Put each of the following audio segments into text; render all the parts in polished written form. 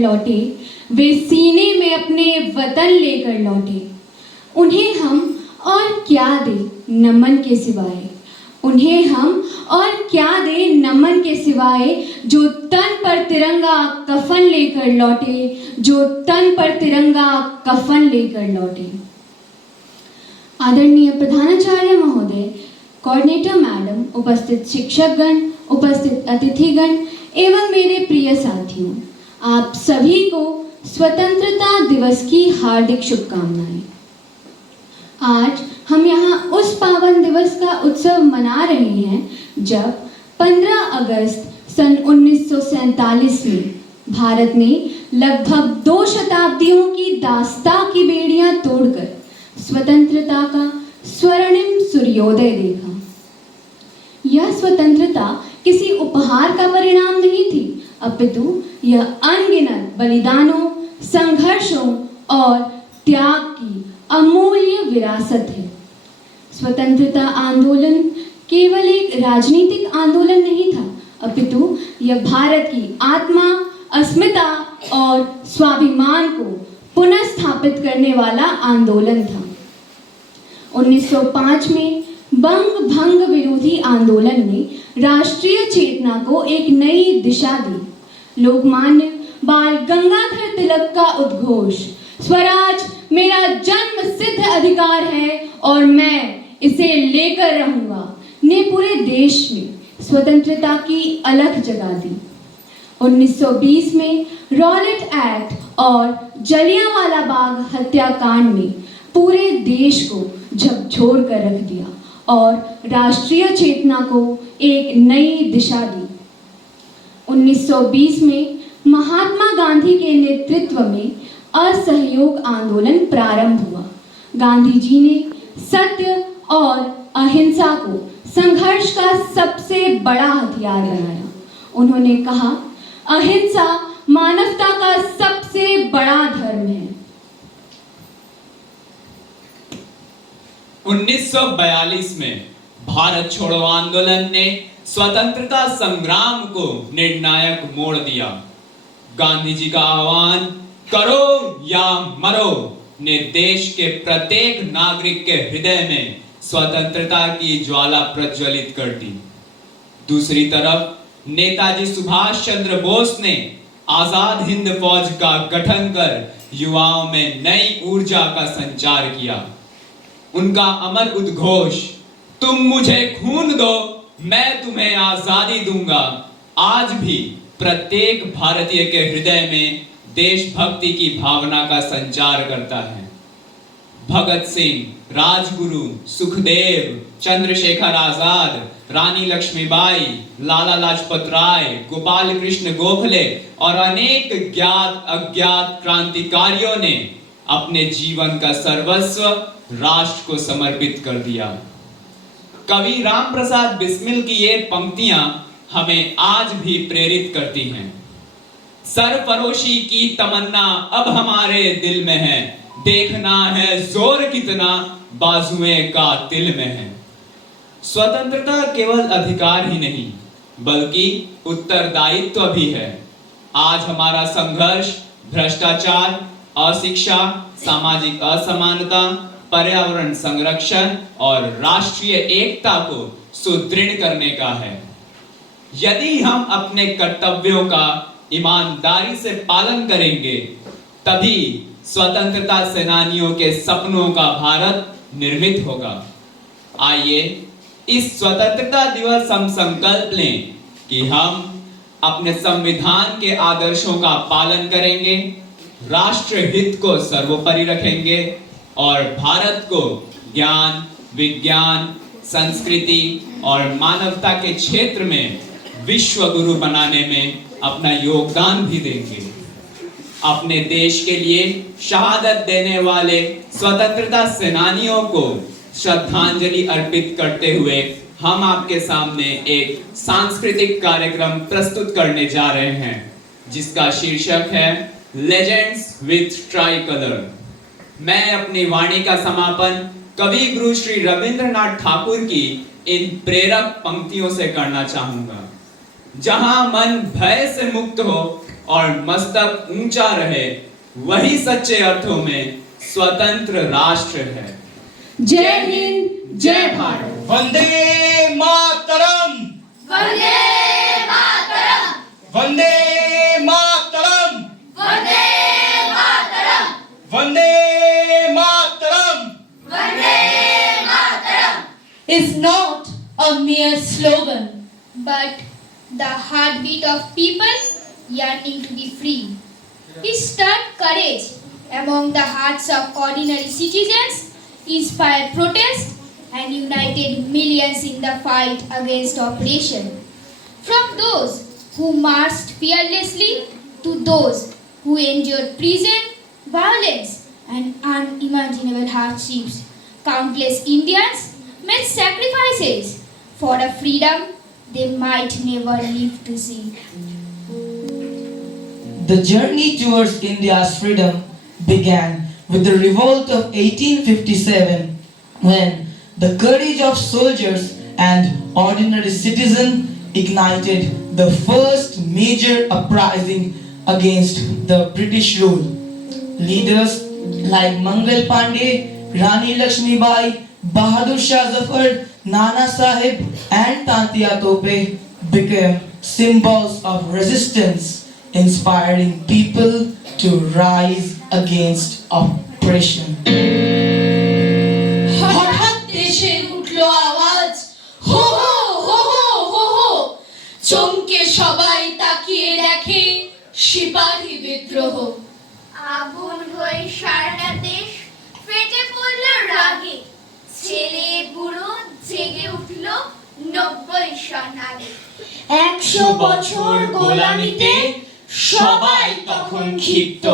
लौटे, वे सीने में अपने वतन लेकर लौटे। उन्हें हम और क्या दे नमन के सिवाय, उन्हें हम और क्या दे नमन के सिवाय, जो तन पर तिरंगा कफन लेकर लौटे, जो तन पर तिरंगा कफन लेकर लौटे। आदरणीय प्रधानाचार्य महोदय, कोऑर्डिनेटर मैडम, उपस्थित शिक्षकगण, उपस्थित अतिथिगण एवं मेरे प्रिय साथियों, आप सभी को स्वतंत्रता दिवस की हार्दिक शुभकामनाएं। आज हम यहाँ उस पावन दिवस का उत्सव मना रहे हैं जब 15 अगस्त सन 1947 में भारत ने लगभग 2 शताब्दियों की दास्तां की बेड़ियां तोड़कर स्वतंत्रता का स्वर्णिम सूर्योदय देखा। यह स्वतंत्रता किसी उपहार का परिणाम नहीं थी, अपितु यह अनगिनत बलिदानों, संघर्षों और त्याग की अमूल्य विरासत है। स्वतंत्रता आंदोलन केवल एक राजनीतिक आंदोलन नहीं था, अपितु यह भारत की आत्मा, अस्मिता और स्वाभिमान को पुनः स्थापित करने वाला आंदोलन था। 1905 में बंग भंग विरोधी आंदोलन ने राष्ट्रीय चेतना को एक नई दिशा दी। लोकमान्य बाल गंगाधर तिलक का उद्घोष, स्वराज मेरा जन्म सिद्ध अधिकार है और मैं इसे लेकर रहूंगा, ने पूरे देश में स्वतंत्रता की अलख जगा दी। 1920 में रॉलेट एक्ट और जलियांवाला बाग हत्याकांड ने पूरे देश को झकझोर कर रख दिया और राष्ट्रीय चेतना को एक नई दिशा दी। 1920 में महात्मा गांधी के नेतृत्व में असहयोग आंदोलन प्रारंभ हुआ। गांधी जी ने सत्य और अहिंसा को संघर्ष का सबसे बड़ा हथियार बनाया। उन्होंने कहा, अहिंसा मानवता का सबसे बड़ा धर्म है। 1942 में भारत छोड़ो आंदोलन ने स्वतंत्रता संग्राम को निर्णायक मोड़ दिया। गांधी जी का आह्वान करो या मरो ने देश के प्रत्येक नागरिक के हृदय में स्वतंत्रता की ज्वाला प्रज्वलित कर दी। दूसरी तरफ नेताजी सुभाष चंद्र बोस ने आजाद हिंद फौज का गठन कर युवाओं में नई ऊर्जा का संचार किया। उनका अमर उद्घोष, तुम मुझे खून दो, मैं तुम्हें आजादी दूंगा, आज भी प्रत्येक भारतीय के हृदय में देशभक्ति की भावना का संचार करता है। भगत सिंह, राजगुरु, सुखदेव, चंद्रशेखर आजाद, रानी लक्ष्मीबाई, लाला लाजपत राय, गोपाल कृष्ण गोखले और अनेक ज्ञात अज्ञात क्रांतिकारियों ने अपने जीवन का सर्वस्व राष्ट्र को समर्पित कर दिया। कवि राम प्रसाद बिस्मिल की ये पंक्तियां हमें आज भी प्रेरित करती हैं। सरफरोशी की तमन्ना अब हमारे दिल में है, देखना है जोर कितना बाजुएं का तिल में है। स्वतंत्रता केवल अधिकार ही नहीं बल्कि उत्तरदायित्व भी है। आज हमारा संघर्ष भ्रष्टाचार, अशिक्षा, सामाजिक असमानता, पर्यावरण संरक्षण और राष्ट्रीय एकता को सुदृढ़ करने का है। यदि हम अपने कर्तव्यों का ईमानदारी से पालन करेंगे तभी स्वतंत्रता सेनानियों के सपनों का भारत निर्मित होगा। आइए इस स्वतंत्रता दिवस हम संकल्प लें कि हम अपने संविधान के आदर्शों का पालन करेंगे, राष्ट्र हित को सर्वोपरि रखेंगे और भारत को ज्ञान, विज्ञान, संस्कृति और मानवता के क्षेत्र में विश्व गुरु बनाने में अपना योगदान भी देंगे। अपने देश के लिए शहादत देने वाले स्वतंत्रता सेनानियों को श्रद्धांजलि अर्पित करते हुए हम आपके सामने एक सांस्कृतिक कार्यक्रम प्रस्तुत करने जा रहे हैं जिसका शीर्षक है लेजेंड्स विथ ट्राइकलर। मैं अपनी वाणी का समापन कवि गुरु श्री रविंद्रनाथ ठाकुर की इन प्रेरक पंक्तियों से करना चाहूंगा। जहां मन भय से मुक्त हो और मस्तक ऊंचा रहे, वही सच्चे अर्थों में स्वतंत्र राष्ट्र है। जय हिंद, जय Bharat. Vande Mataram. Vande Mataram. Vande Mataram. Vande Mataram. Vande Mataram. Vande Mataram is not a mere slogan, but the heartbeat of people yearning to be free. He stirred courage among the hearts of ordinary citizens, inspired protest, and united millions in the fight against oppression. From those who marched fearlessly to those who endured prison, violence, and unimaginable hardships, countless Indians made sacrifices for a freedom they might never live to see. The journey towards India's freedom began with the revolt of 1857, when the courage of soldiers and ordinary citizens ignited the first major uprising against the British rule. Leaders like Mangal Pandey, Rani Lakshmibai, Bahadur Shah Zafar, Nana Sahib and Tantia Tope became symbols of resistance, inspiring people to rise against oppression. হঠাৎ দেশে উঠলো আওয়াজ, হো হো হো হো হো হো, চমকে সবাই তাকিয়ে দেখে সিপাহী বিদ্রোহ। আগুন হয়ে সারা দেশ ফেটে পড়ল রাগে, ছেলে বুড়ো জেগে উঠল 90 সন আগে। 100 বছর গোলামিতে সবাই তখন ক্ষিপ্ত,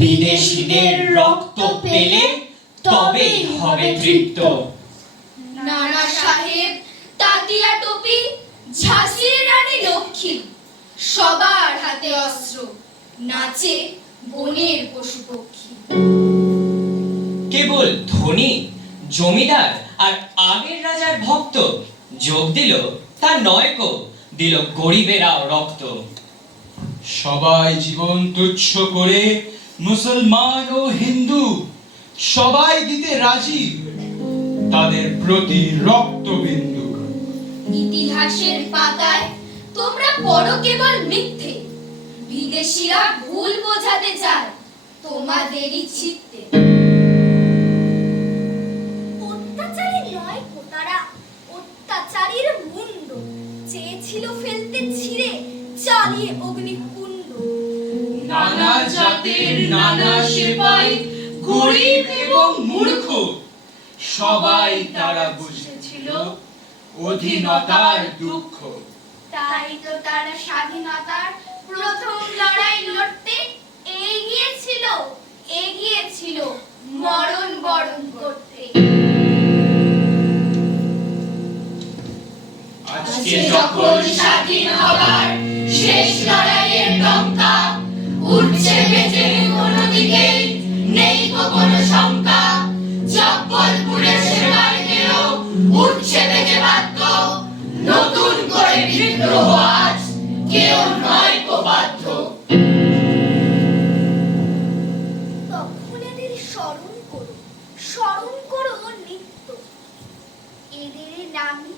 বিদেশিদের রক্ত পেলে তবেই হবে তৃপ্ত। নানা সাহেব, তাতিয়া টুপি, ঝাঁসির রানী লক্ষ্মী, সবার হাতে অস্ত্র, নাচে বনের পশু পক্ষী। কেবল ধনী জমিদার আর আগের রাজার ভক্ত যোগ দিল, তা নয়কো দিল গরিবেরাও রক্ত। সবাই জীবন তুচ্ছ করে মুসলমান ও হিন্দু সবাই দিতে রাজি তাদের প্রতি রক্তবিন্দু। ইতিহাসের পাতায় তোমরা পড়ো কেবল মিথ্যে, বিদেশিরা ভুল বোঝাতে চায় তোমাদেরই চিত্তে। অত্যাচারী নয় তারা, অত্যাচারীর মুন্ড চেয়েছিল ফেলতে ছিঁড়ে, চালিয়ে অগ্নিকুণ্ড। নানা জাতের নানা সেপাই, গরিব এবং মূর্খ, সবাই তারা বুঝেছিল অধীনতার দুঃখ। তাই তো তারা স্বাধীনতার প্রথম লড়াই লড়তে এগিয়েছিল, এগিয়েছিল মরণ বরণ করতে। আজকে যখন স্বাধীন হবার শেষ লড়াইয়ের ডঙ্কা উঠছে বেজে কোনো দিকেই নেই তো কোনো শঙ্কা, জব্বলপুরের সেনানীদেরও উঠছে বেজে বাধ্য, নতুন করে বিদ্রোহ আজ কেউ নয় কো বাধ্য। তখন এদের স্মরণ করো, স্মরণ করো নিত্য, এদের নামে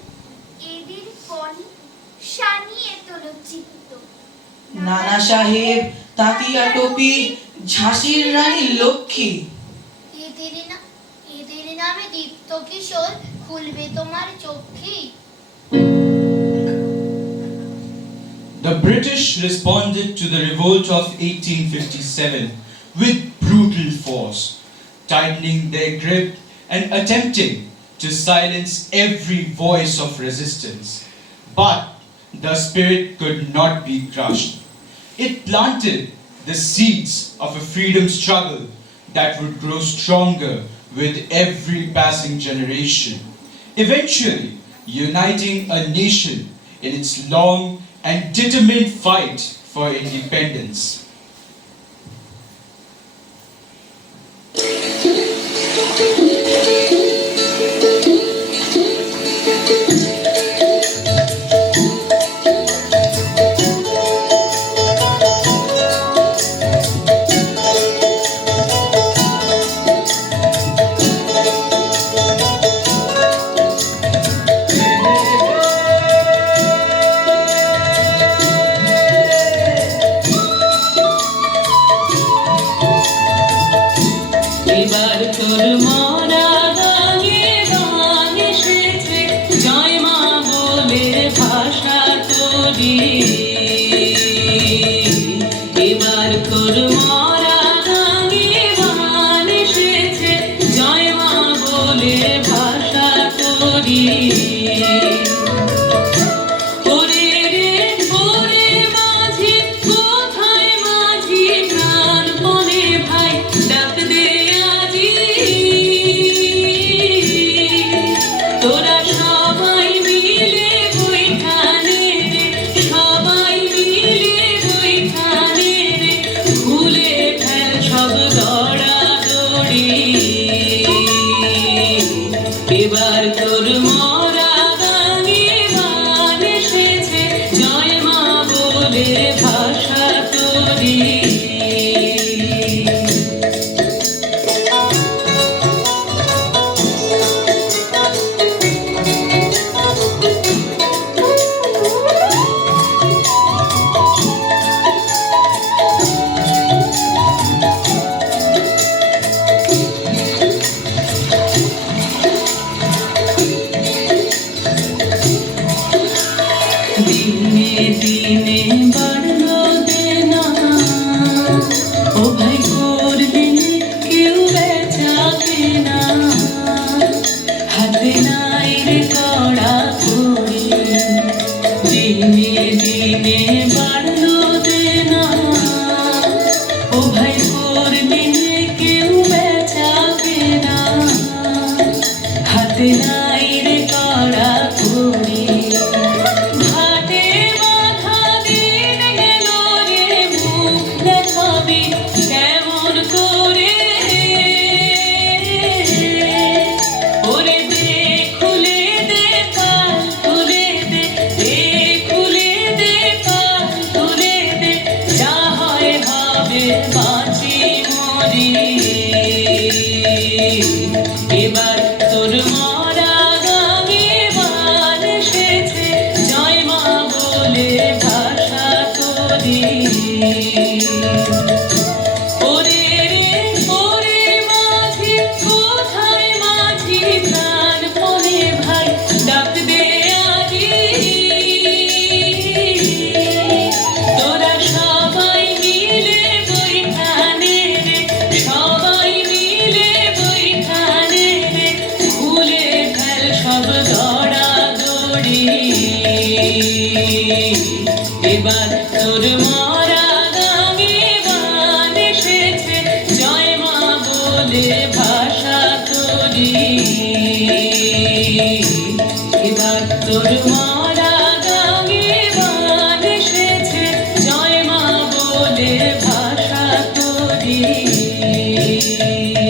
এদের পণে শানিয়ে তোলো চিত্ত। নানা সাহেব, তাঁতিয়া টোপি, ঝাঁসির রানী লক্ষ্মী, এদের নামে দীপ্ত কিশোর খুলবে তোমার চোখে। The British responded to the revolt of 1857 with brutal force, tightening their grip and attempting to silence every voice of resistance. But the spirit could not be crushed. It planted the seeds of a freedom struggle that would grow stronger with every passing generation, eventually uniting a nation in its long and determined fight for independence. এবার তোর মরা গানে গান এসেছে জয় মা বলে ভাষা তোরি দিনে দিনে বাড়লো দেনা ও ভাই করবেন কেউ বেচা কেনা হাতে নাই রে কড়া করে দিনে দিনে বাড়লো দেনা ও ভাই করবেন কেউ বেচা কেনা হাতে নাই রে কড়া করে ঘাটে মাথা দিন গেল রে মুখ দেখাবি কেমন করে ওরে দে খুলে দে পাল খুলে দে খুলে দে পাল খুলে দে যা হয় হবে বাঁচি মরি এবার তোর মরা গানে বান এসেছে জয় মা বলে ভাষা তোরি ওরে রে ওরে মাঝি কোথায় মাঝি প্রাণ পণে ভাই ডাক দে আজি তোরা সবাই মিলে বৈঠানে রে সবাই মিলে বৈঠানে রে খুলে ফেল সব দড়া দড়ি এবার তোর মরা গানে বান এসেছে জয় মা বলে ভাষা তোরি এবার তোর মরা গানে বান এসেছে জয় মা বলে ভাষা তোরি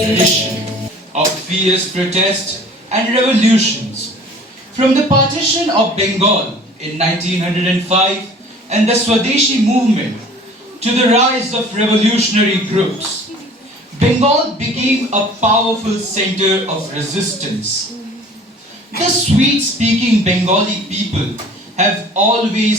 Tradition of fierce protest and revolutions. From the partition of Bengal in 1905 and the Swadeshi movement to the rise of revolutionary groups, Bengal became a powerful center of resistance. The sweet-speaking Bengali people have always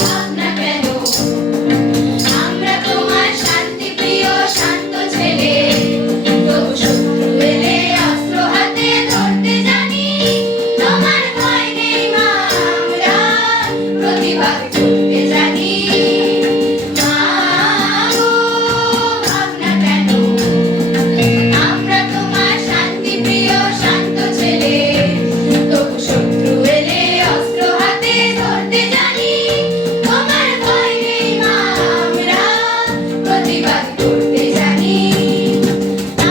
ভাবনা কেন আমরা তোমার শান্তি প্রিয় শান্ত ছেলে তবু শত্রু এলে অস্ত্র হাতে ধরতে জানি তোমার ভয় নেই মা আমরা প্রতিবাদ করতে জানি মা গো ভাবনা কেন আমরা তোমার শান্তি প্রিয় শান্ত ছেলে তবু শত্রু এলে অস্ত্র হাতে ধরতে জানি তোমার ভয় নেই মা আমরা প্রতিবাদ করতে জানি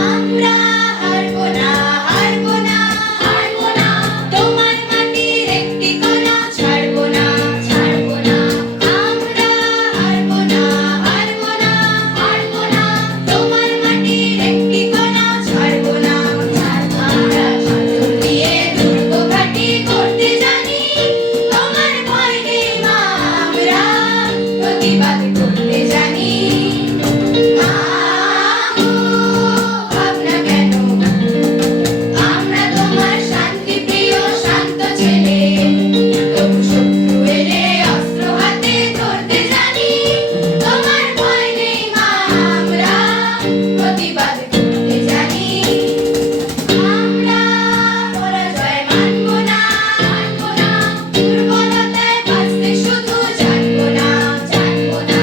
আমরা হারবো না হারবো না হারবো না তোমার মাটির একটি কণা ছাড়বো না ছাড়বো না আমরা হারবো না হারবো না হারবো না তোমার মাটির একটি কণা ছাড়বো না আমরা সাঁতর দিয়ে দুর্গ ঘাটি করতে জানি তোমার ভয় নেই মা আমরা প্রতিবাদ করতে জানি মা গো ভাবনা কেন আমরা তোমার শান্তি প্রিয় শান্ত ছেলে তবু শত্রু এলে অস্ত্র হাতে ধরতে জানি তোমার ভয় নেই মা আমরা প্রতিবাদ করতে জানি আমরা পরাজয় মানবো না মানবো না দুর্বলতায় বাঁচতে শুধু জানবো না জানবো না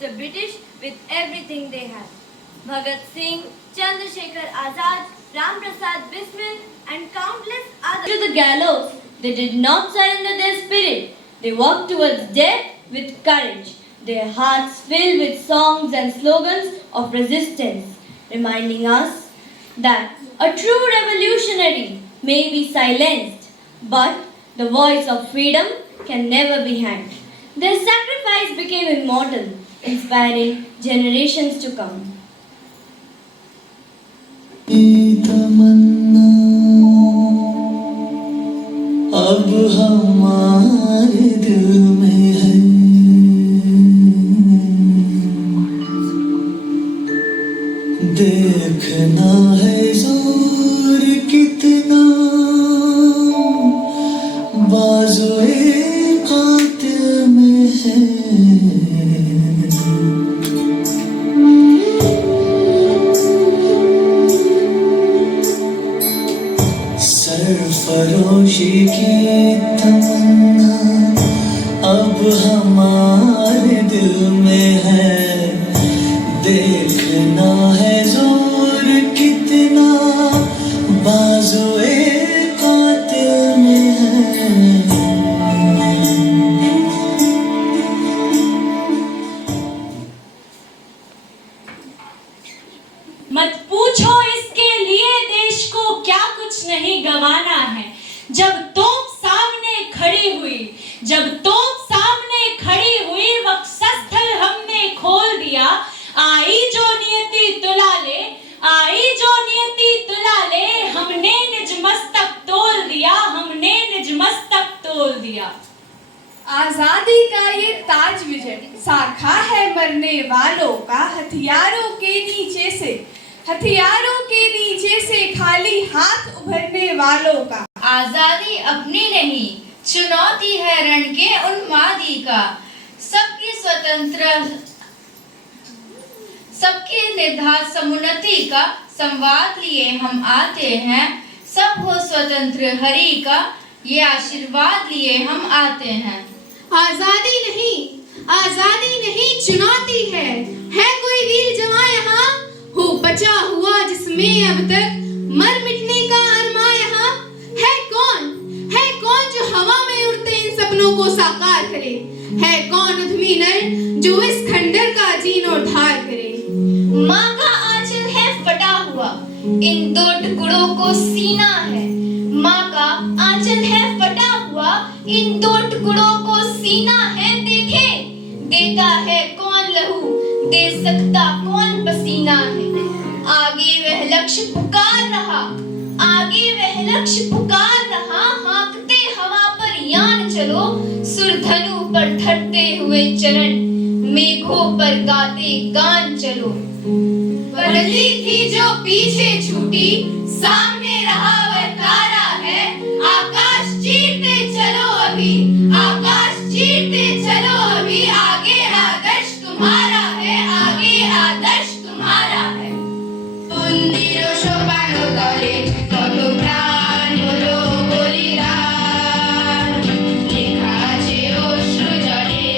the British with everything they had. Bhagat Singh, Chandrasekhar Azad, Ram Prasad Bismil and countless others to the gallows. They did not surrender their spirit. They walked towards death with courage, their hearts filled with songs and slogans of resistance, reminding us that a true revolutionary may be silenced, but the voice of freedom can never be hanged. Their sacrifice became immortal, inspiring generations to come. अब हमारे दिल में है, देखना है जोर कितना बाजुए कातिल में है। सरफरोशी की तमन्ना अब हमारे दिल में है, देखना है जोर कितना बाजुए कातिल में है। मत पूछो इसके लिए देश को क्या कुछ नहीं गंवाना है। जब तोप सामने खड़ी हुई, जब तोप सामने खड़ी हुई, वक्षस्थल हमने खोल दिया। आई जो नियति तुला ले, आई जो नियति तुला ले, हमने निज मस्तक तोल दिया, हमने निज मस्तक तोल दिया। आजादी का ये ताज विजय साखा है मरने वालों का, हथियारों के नीचे से, हथियारों के नीचे से खाली हाथ उभरने वालों का। आजादी अपनी नहीं, चुनौती है रण के उन्मादी का। सबकी स्वतंत्र, सबकी निर्धार समुन्नति का संवाद लिए हम आते हैं। सब हो स्वतंत्र हरि का, ये आशीर्वाद लिए हम आते हैं। आजादी नहीं चुनौती है कोई वीर जवां यहाँ हो बचा हुआ जिसमें अब तक मर मिटने का अरमा यहाँ है कौन जो हवा में उड़ते इन सपनों को साकार करे, है कौन उद्यमी नर जो इस खंडर का जीर्णोद्धार करे। माँ का आंचल है फटा हुआ, इन दो टुकड़ों को सीना है। माँ का आंचल है फटा हुआ, इन दो टुकड़ों को सीना है। देखे देता है कौन लहू, दे सकता कौन पसीना है। आगे वह लक्ष्य पुकार रहा, आगे वह लक्ष्य पुकार रहा। हाँकते हवा पर यान चलो, सुरधनु पर धरते हुए चरण, मेघों पर गाते गान चलो। बदली थी जो पीछे छूटी, सामने रहा वह तारा है। आकाश चीरते चलो अभी, आकाश चीरते चलो अभी। आगे आदर्श तुम्हारा है, आगे आदर्श तुम्हारा है। मंदिरों शोभानो तले कत प्राण हलो बलिदान, লেখা আছে অশ্রু জলে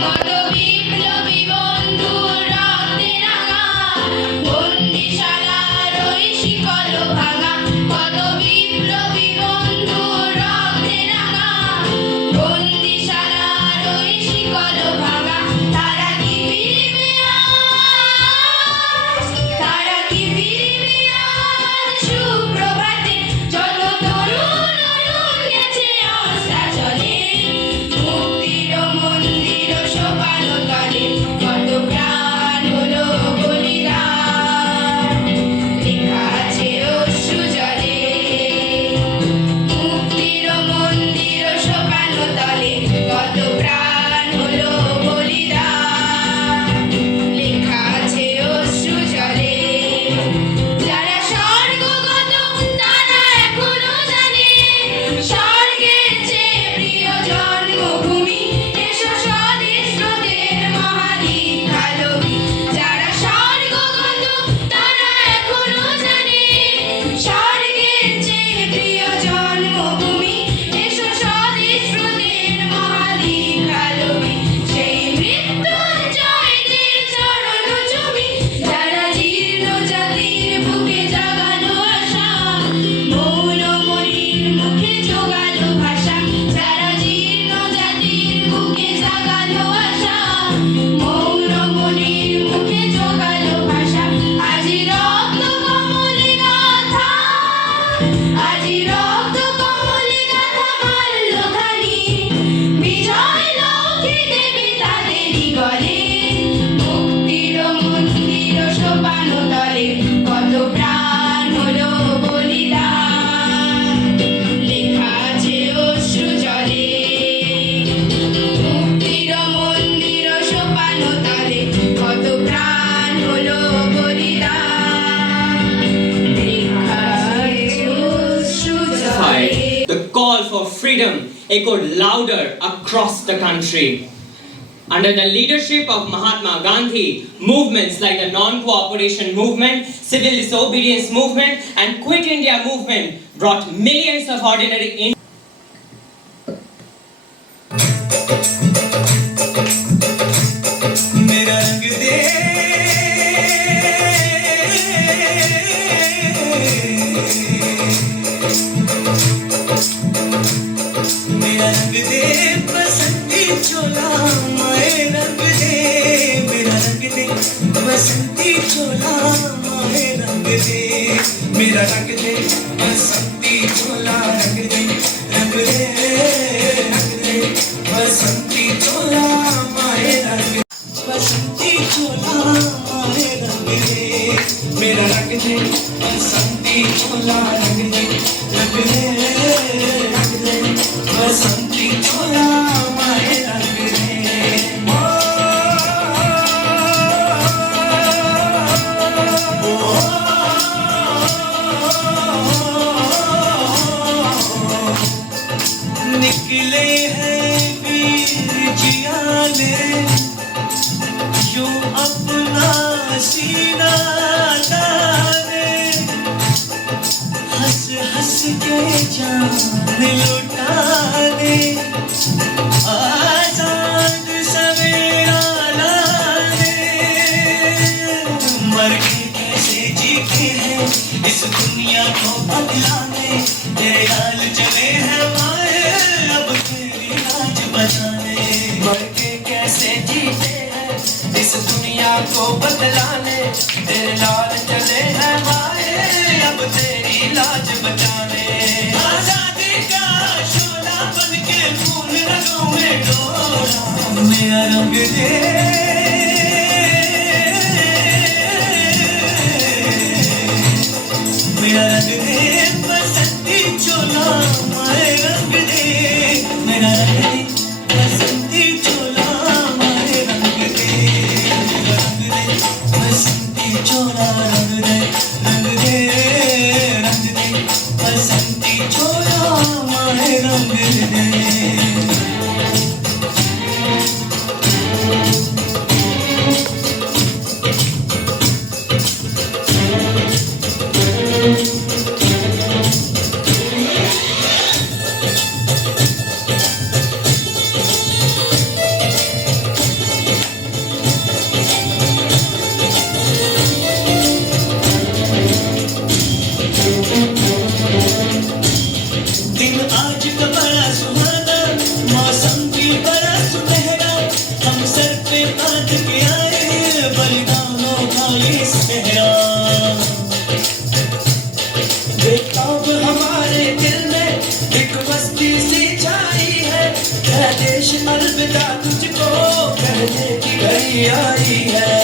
কত বিপ্লবী বন্ধুর রক্তে রাঙা। বন্দিশালার ওই শিকল ভাঙা, কত বিপ্লবী বন্ধুর রক্তে রাঙা। freedom echoed louder across the country. Under the leadership of Mahatma Gandhi, movements like the non-cooperation movement, civil disobedience movement, and Quit India movement brought millions of ordinary Indians. मेरा रंग दे मेरा रंग दे बसंती चोला माए रंग दे मेरा रंग दे बसंती चोला माए रंग दे मेरा रंग दे बसंती चोला रंग दे रंग दे रंग दे बसंती चोला माए रंग बसंती चोला माए रंग दे मेरा रंग दे बसंती चोला रंग दे रंग दे रंग दे बसंती चोला माए रंग दे निकले हैं वीर जियाले जो अपना सीना ताने हंस हंस के जान लुटाने आजाद सवेरा लाने मर के कैसे जीते हैं इस दुनिया को बदलाने तेरे लाल चले हैं माए अब तेरी लाज बचाने मर के कैसे जीते हैं इस दुनिया को बदलाने तेरे लाल चले हैं माए अब तेरी लाज बचाने आजादी का शोला बन के फूल रंगों में डोला मेरा रंग दे मेरा रंग दे बसंती चोला माए रंग दे मेरा रंग दे बसंती चोला माए रंग दे रंग दे बसंती चोला रंग दे रंग दे रंग दे बसंती चोला माए रंग दे दिन आज का बड़ा सुहाना मौसम भी बड़ा सुनहरा हम सर पे बांध के आए बलिदानों का ये सहरा बेताब हमारे दिल में एक बस्ती सी छाई है देश अलविदा तुझको कहने की घड़ी आई है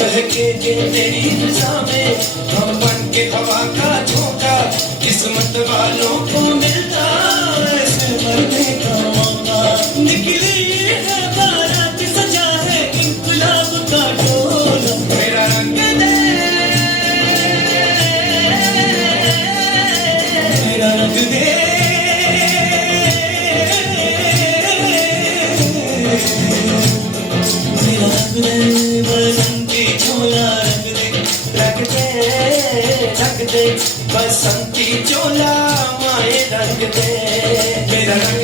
बहके के तेरी फिजा में हम बन के हवा का झोंका किस्मत वालों को मिलता ऐसे मरने का मौका निकली है बारात सजा है इंकलाब का ढोल मेरा रंग दे मेरा रंग दे मेरा रंग दे बसंती चोला रंग दे बसंती चोला माए रंग दे मेरा रंग